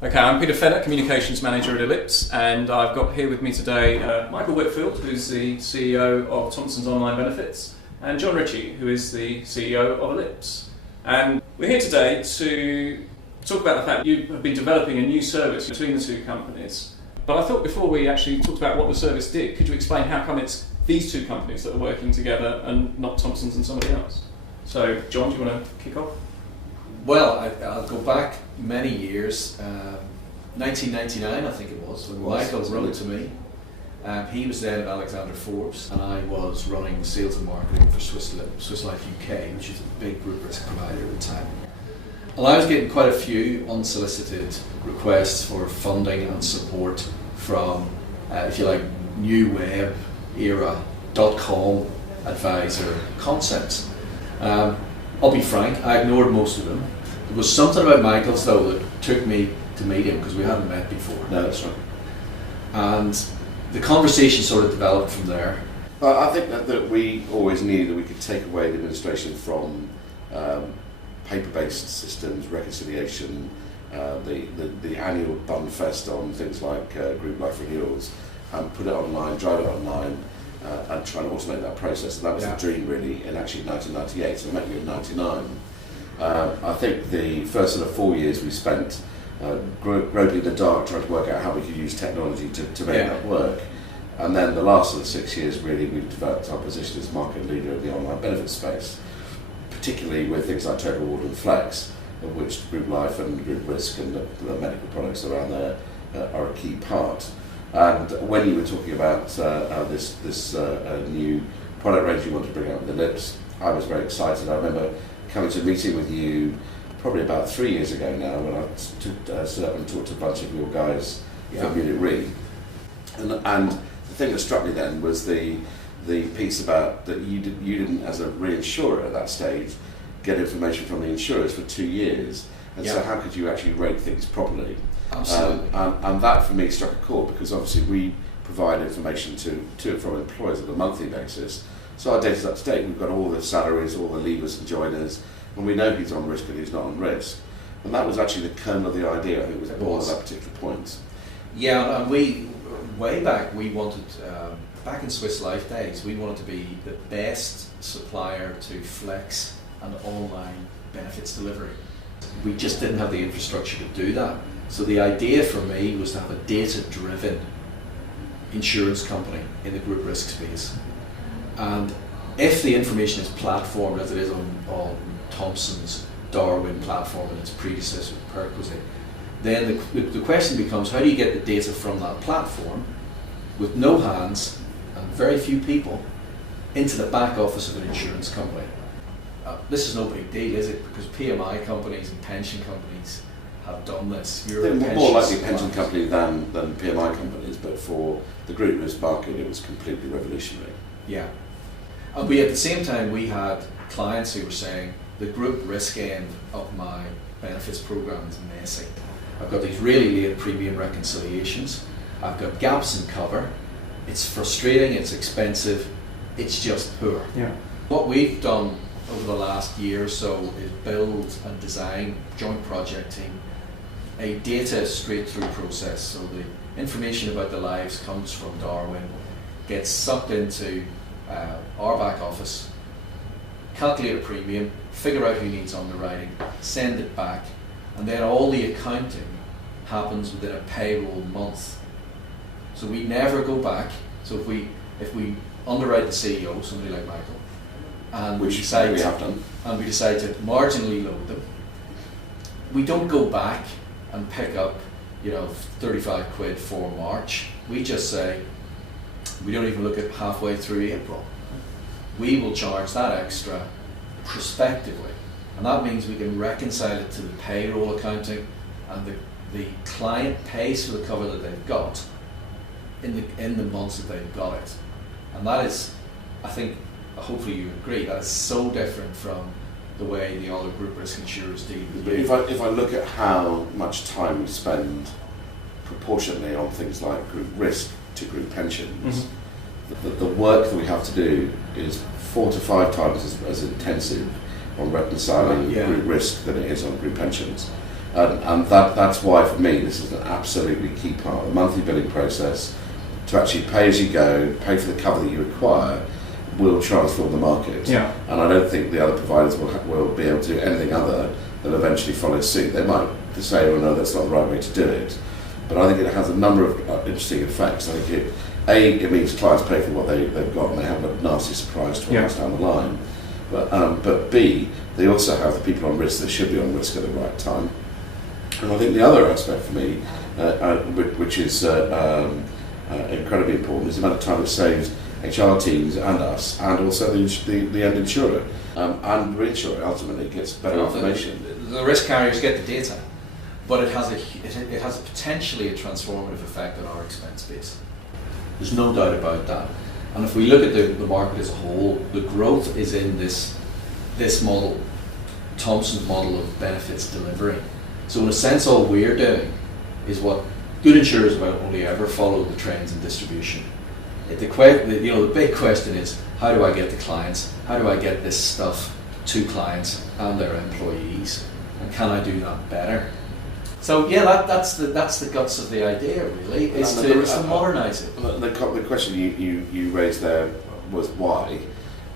Okay, I'm Peter Fenner, Communications Manager at Ellipse, and I've got here with me today Michael Whitfield, who's the CEO of Thomsons Online Benefits, and John Ritchie, who is the CEO of Ellipse. And we're here today to talk about the fact that you have been developing a new service between the two companies. But I thought before we actually talked about what the service did, could you explain how come it's these two companies that are working together and not Thomsons and somebody else? So, John, do you want to kick off? Well, I'll go back many years, 1999 I think it was, when Michael wrote to me. He was then at Alexander Forbes and I was running sales and marketing for Swiss Life UK, which is a big group risk provider at the time. And I was getting quite a few unsolicited requests for funding and support from, if you like, new web era .com advisor concepts. I'll be frank, I ignored most of them. There was something about Michael's though that took me to meet him because we hadn't met before. No, that's right. And the conversation sort of developed from there. I think that we always knew that we could take away the administration from paper-based systems, reconciliation, the annual bun fest on things like group life renewals, and put it online, drive it online, and try and automate that process. And that was the dream really in actually 1998, so I met you in 99. I think the first sort of 4 years we spent groping in the dark trying to work out how we could use technology to make that work. And then the last sort of 6 years really we've developed our position as market leader in the online benefit space, particularly with things like Total Reward and Flex, of which group life and group risk and the medical products around there are a key part. And when you were talking about this new product range you want to bring out with Ellipse, I was very excited. I remember coming to a meeting with you probably about 3 years ago now when I stood up and talked to a bunch of your guys from Munich Re. And the thing that struck me then was the piece about that you didn't, as a reinsurer at that stage, get information from the insurers for 2 years. And so how could you actually rate things properly? Absolutely. And that for me struck a chord because obviously we provide information to and from employers on a monthly basis. So our data's up to date. We've got all the salaries, all the leavers and joiners, and we know who's on risk and who's not on risk. And that was actually the kernel of the idea. I think it was born at that particular point. Yeah, and we, way back, we wanted, back in Swiss Life days, we wanted to be the best supplier to flex and online benefits delivery. We just didn't have the infrastructure to do that. So the idea for me was to have a data-driven insurance company in the group risk space. And if the information is platformed as it is on Thomson's Darwin platform and its predecessor Perquisite, then the question becomes, how do you get the data from that platform with no hands and very few people into the back office of an insurance company? This is no big deal, is it? Because PMI companies and pension companies have done this. They're more likely pension company than PMI companies, but for the group risk market it was completely revolutionary. Yeah. And we, at the same time, we had clients who were saying, the group risk end of my benefits program is messy. I've got these really late premium reconciliations, I've got gaps in cover, it's frustrating, it's expensive, it's just poor. Yeah. What we've done over the last year or so is build and design, joint project team, a data straight through process. So the information about the lives comes from Darwin, gets sucked into our back office, calculate a premium, figure out who needs underwriting, send it back, and then all the accounting happens within a payroll month. So we never go back. So if we underwrite the CEO, somebody like Michael, and we decide to marginally load them, we don't go back and pick up 35 quid for March. We just say, we don't even look at halfway through April. We will charge that extra prospectively, and that means we can reconcile it to the payroll accounting, and the client pays for the cover that they've got in the months that they've got it. And that is, I think, hopefully you agree, that is so different from the way the other group risk insurers deal with you. If I look at how much time we spend proportionately on things like group risk to group pensions, the work that we have to do is 4 to 5 times as intensive on reconciling group risk than it is on group pensions. And that's why, for me, this is an absolutely key part of the monthly billing process. To actually pay as you go, pay for the cover that you require, will transform the market. Yeah. And I don't think the other providers will be able to do anything other than eventually follow suit. They might say, oh no, that's not the right way to do it. But I think it has a number of interesting effects. I think it means clients pay for what they've got and they have a nasty surprise 12 months down the line. But B, they also have the people on risk that should be on risk at the right time. And I think the other aspect for me, which is incredibly important, is the amount of time it saves HR teams and us, and also the end insurer and reinsurer ultimately gets better information. The risk carriers get the data, but it has potentially a transformative effect on our expense base. There's no doubt about that. And if we look at the market as a whole, the growth is in this model, Thomson's model of benefits delivery. So in a sense, all we're doing is what good insurers will only ever follow the trends in distribution. The big question is, how do I get the clients? How do I get this stuff to clients and their employees? And can I do that better? So yeah, that's the guts of the idea, really, is to modernise it. The question you raised there was why.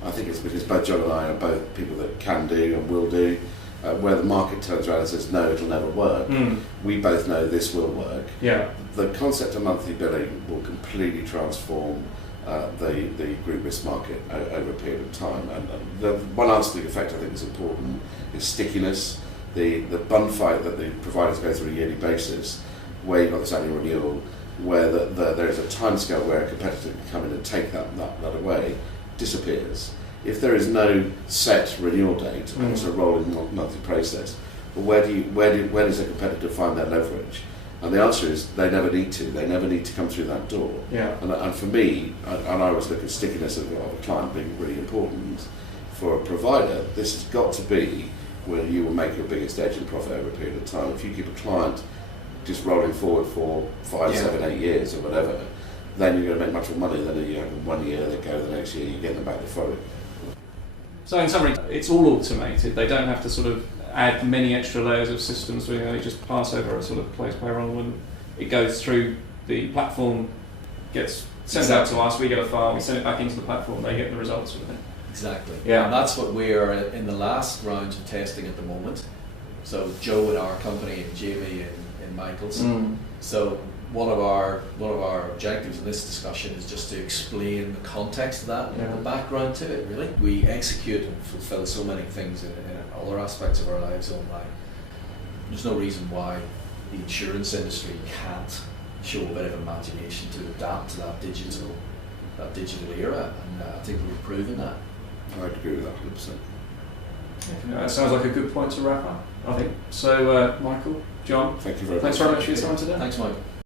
I think it's because both John and I are both people that can do and will do. Where the market turns around and says, no, it'll never work, we both know this will work. Yeah. The concept of monthly billing will completely transform the group risk market over a period of time. And the one lasting effect I think is important is stickiness. The bun fight that the providers go through on a yearly basis, where you've got this annual renewal, where there is a timescale where a competitor can come in and take that away, disappears. If there is no set renewal date, and it's a rolling monthly process, well, where does a competitor find their leverage? And the answer is they never need to. They never need to come through that door. Yeah. And for me, and I always look at stickiness of a client being really important. For a provider, this has got to be where you will make your biggest edge in profit over a period of time. If you keep a client just rolling forward for 5, 7, 8 years or whatever, then you're going to make much more money than if you have them 1 year, they go the next year, you get them back the following. So in summary, it's all automated. They don't have to sort of add many extra layers of systems. They just pass over a sort of place payroll and it goes through the platform, gets sent out to us, we get a file, we send it back into the platform, they get the results with it. Exactly. Yeah. And that's what we are in the last round of testing at the moment. So Joe in our company and Jamie in Michael's. So one of our objectives in this discussion is just to explain the context of that and the background to it, really. We execute and fulfill so many things in other aspects of our lives online. There's no reason why the insurance industry can't show a bit of imagination to adapt to that digital era, and I think we've proven that. I'd agree with that 100%. That sounds like a good point to wrap up, I think. So, Michael, John, thank you very much. Thanks very much for your time today. Thanks, Mike.